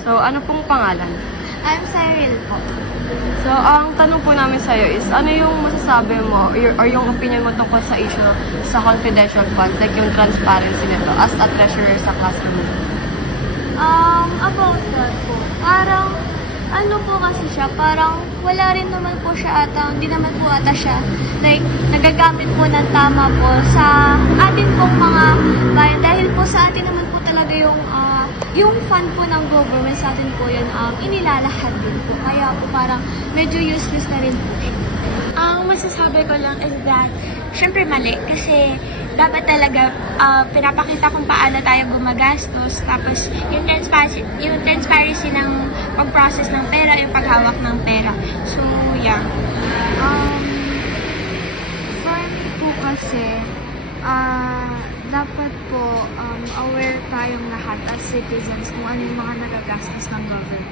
So, ano pong pangalan? I'm Cyril po. So, ang tanong po namin sa'yo is, ano yung masasabi mo or yung opinion mo tungkol sa issue sa confidential funds, like yung transparency nito as a treasurer sa classroom? About that po, parang, ano po kasi siya, parang wala rin naman po siya ata, hindi naman po ata siya, like, nagagamit po ng tama po sa atin pong mga bayan, dahil po sa atin naman po talaga yung fund po ng government sa atin po yun, inilalahad din po, kaya po parang medyo useless na rin po siya. Ang masasabi ko lang is that, syempre mali, kasi dapat talaga pinapakita kung paano tayo gumagastos, tapos yung transparency ng pag-process ng pera, yung paghawak ng pera. So, yeah. For me po kasi, dapat po aware tayong lahat as citizens kung ano yung mga nagagastos ng government.